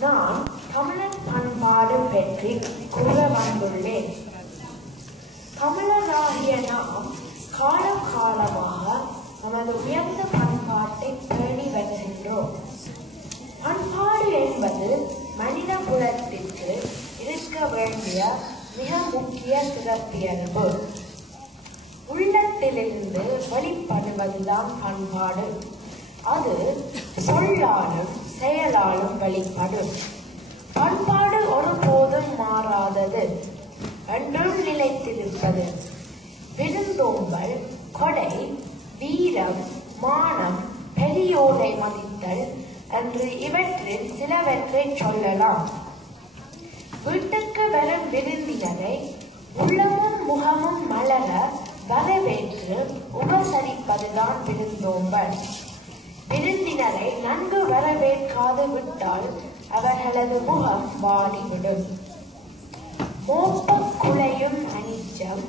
நான் தமிழன் பண்பாடு பற்றி கூற வந்துள்ளேன். தமிழராகிய நாம் காலம் காலமாக நமது உயர்ந்த பண்பாட்டை பேணி வருகின்றோம். பண்பாடு என்பது மனித குலத்திற்கு இருக்க வேண்டிய மிக முக்கிய சிறப்பியல்பு. உள்ளத்திலிருந்து வெளிப்படுவதுதான் பண்பாடு. அது சொல்லாலும் செயலாலும் வெளிப்படும். பண்பாடு ஒருபோதும் மாறாதது, என்றும் நிலைத்திருப்பது. விருந்தோம்பல், கொடை, வீரம், மானம், பெரியோரை மதித்தல் என்று இவற்றில் சிலவற்றை சொல்லலாம். வீட்டுக்கு வரும் விருந்தினரை உள்ளமும் முகமும் மலர வரவேற்று உபசரிப்பதுதான் விருந்தோம்பல். விருந்தினரை நன்கு வரவேற்காது விட்டால் அவர்களது முகம் வாடிவிடும். மோப்ப குலையும் அனிச்சம்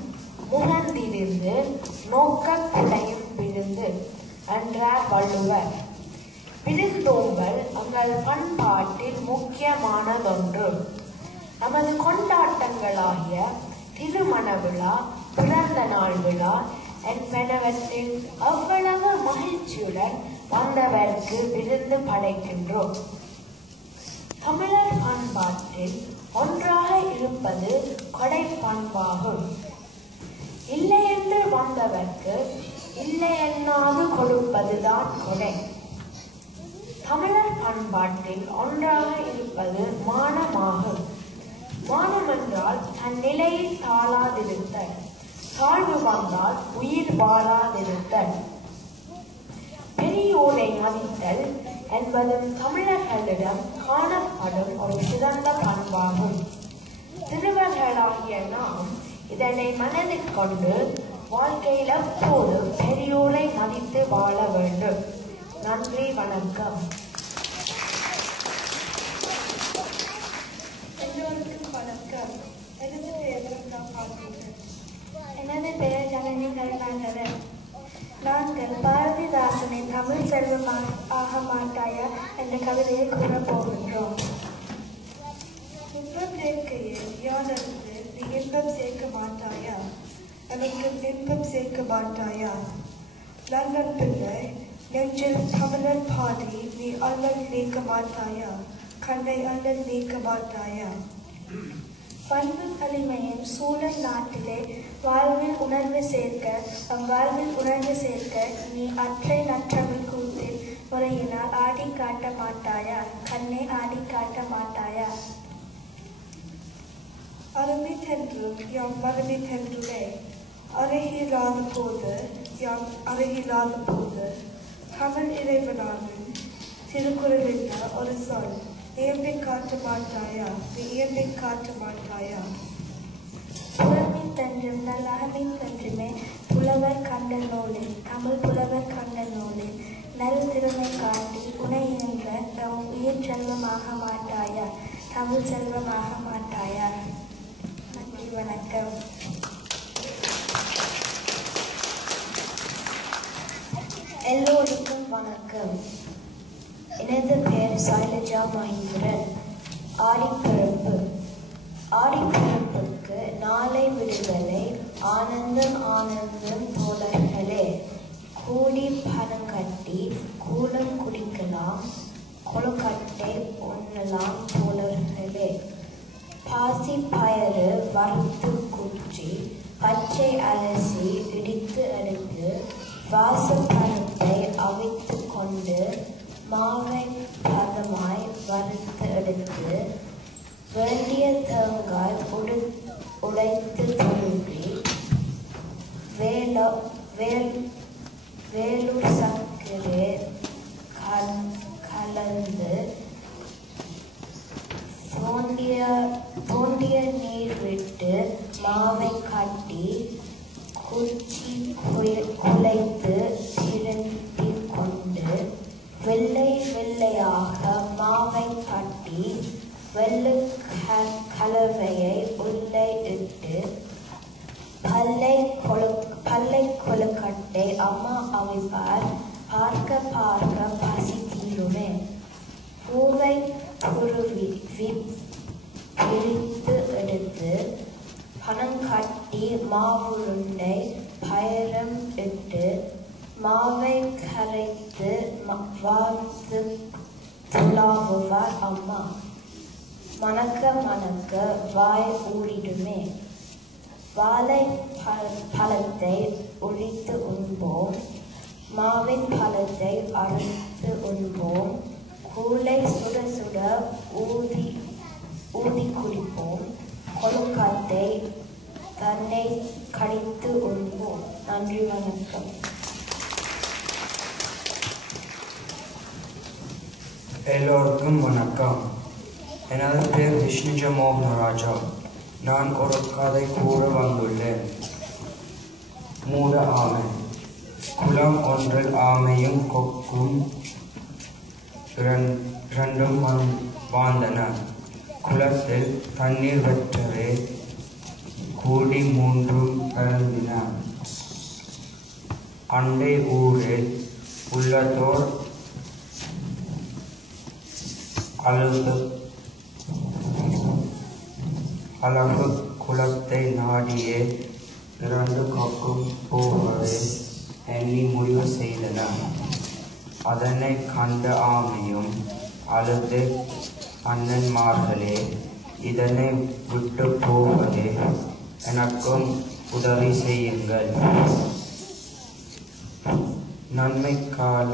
முகந்திருந்து நோக்க குலையும் விருந்து என்றார் வள்ளுவர். விருந்தோம்பல் உங்கள் பண்பாட்டில் முக்கியமானதொன்று. நமது கொண்டாட்டங்களாகிய திருமண விழா, பிறந்த நாள் விழா என்பனவற்றில் அவ்வளவு மகிழ்ச்சியுடன் வந்தவருக்கு விருந்து படைக்கின்றோம். தமிழர் பண்பாட்டில் ஒன்றாக இருப்பது கொடை பண்பாகும். இல்லை என்று வந்தவர்க்கு இல்லை என்னாது கொடுப்பதுதான் கொடை. தமிழர் பண்பாட்டில் ஒன்றாக இருப்பது மானமாகும். மானம் என்றால் தன் நிலையில் தாழாதிருத்தல், தாழ்வு வந்தால் உயிர் வாழாதிருத்தல். பெரியோரை மதித்தல் என்பது தமிழர்களிடம் காணப்படும் ஒரு சிறந்த பண்பாகும். சிறுவர்களாகிய நாம் இதனை மனதில் கொண்டு வாழ்க்கையில் எப்போதும் பெரியோரை மதித்து வாழ வேண்டும். நன்றி, வணக்கம். எல்லோருக்கும் வணக்கம். எனது பெயர் ஜனனி கருணாகரன். நாங்கள் பாரதிதாசனை தமிழ் செல்வம் ஆக மாட்டாயா என்ற கவிதையை கூறப் போகின்றோம். இன்பம் சேர்க்கையில் யாதற்கு நீ இன்பம் சேர்க்க மாட்டாயா, எனக்கு இன்பம் சேர்க்க மாட்டாயா. லண்டன் பிள்ளை நெஞ்சில் தமிழர் பாடி நீ அல்லல் நீக்க மாட்டாயா, கண்ணை அல்லல் நீக்க மாட்டாயா. பண்பு வலிமையின் சூழல் நாட்டிலே வாழ்வில் உணர்வு சேர்க்க வாழ்வில் உணர்வு சேர்க்க நீ அற்றை நற்றமிழ் கூத்தில் முறையினால் ஆடி காட்ட மாட்டாயா, கண்ணை ஆடி காட்ட மாட்டாயா. அருமை தென்றும் யாம் மருமை தென்றுமே, அருகிலாத போது யாம் அருகிலாத போது. தமிழ் இறைவனாவின் திருக்குறளில் ஒரு சொல், இயம்பை காட்ட மாட்டாயா, இயம்பை காட்ட மாட்டாயா. புலமை தன்றும் நல்லகமை தன்றுமே புலவர் கண்ட நூலில், தமிழ் புலவர் கண்ட நூலில் நல் திறமை காட்டி உனை என்ற நம் உயிர் செல்வமாக மாட்டாயா, தமிழ் செல்வமாக மாட்டாயா. நன்றி, வணக்கம். எல்லோருக்கும் வணக்கம். எனது பெயர் சைலஜா மகேந்திரன். ஆடிப்பிறப்பு. ஆடிப்பிறப்புக்கு நாளை விடுதலை. ஆனந்தம் ஆனந்தம் தோழர்களே, கூடி பணம் கட்டி கூலம் குடிக்கலாம், கொழுக்கட்டை உண்ணலாம் தோழர்களே. பாசி பயறு வறுத்து குச்சி, பச்சை அரிசி இடித்து எடுத்து, வாசப்பழத்தை அவித்து கொண்டு மாவை பதமாய் வறுத்து எடுத்து, வேண்டிய தேங்காய் உடைத்து துருவி, வேலூர் சர்க்கரை கலந்து தோண்டிய நீர் விட்டு மாவை கட்டி குச்சி குலைத்து திரட்டி கொண்டு வெள்ளை வெள்ளையாக மாவை கட்டி வெள்ளை கலவையை உள்ளே இட்டு பல்லை கொழுக்கட்டை அம்மா அவிப்பார். பார்க்க பார்க்க பசி தீருமே. பூவை துருவி பிரித்து எடுத்து பணம் கட்டி மாவுருண்டை பயரம் இட்டு மாவை கரைத்து வார்த்து துளாவுவார் அம்மா. மணக்க மணக்க வாய் ஊறிடுமே. வாழை பழத்தை உரித்து உண்போம், மாவின் பழத்தை அறுத்து உண்போம், கூளை சுட சுட ஊதி குடிப்போம், கொழுக்கட்டை தன்னை கடித்து உண்போம். நன்றி, வணக்கம். எல்லோருக்கும் வணக்கம். எனது பேர் விஷ்ணுஜ மோகனராஜா. நான் ஒரு கதை கூற வந்துள்ளேன். மூட ஆமை. குளம் ஒன்றில் ஆமையும் கொக்கும் இரண்டும் வாழ்ந்தன. குளத்தில் தண்ணீர் வற்றவே கூடி மூன்றும் கலந்தின. அண்டை ஊரில் உள்ளதோர் அழகு குளத்தை நாடியே இரண்டு கொக்கும் போவதை எண்ணி முடிவு செய்தன. அதனை கண்ட ஆமையும் அழுது, அண்ணன்மார்களே, இதனை விட்டு போவதே எனக்கும் உதவி செய்யுங்கள். நன்மைக்கால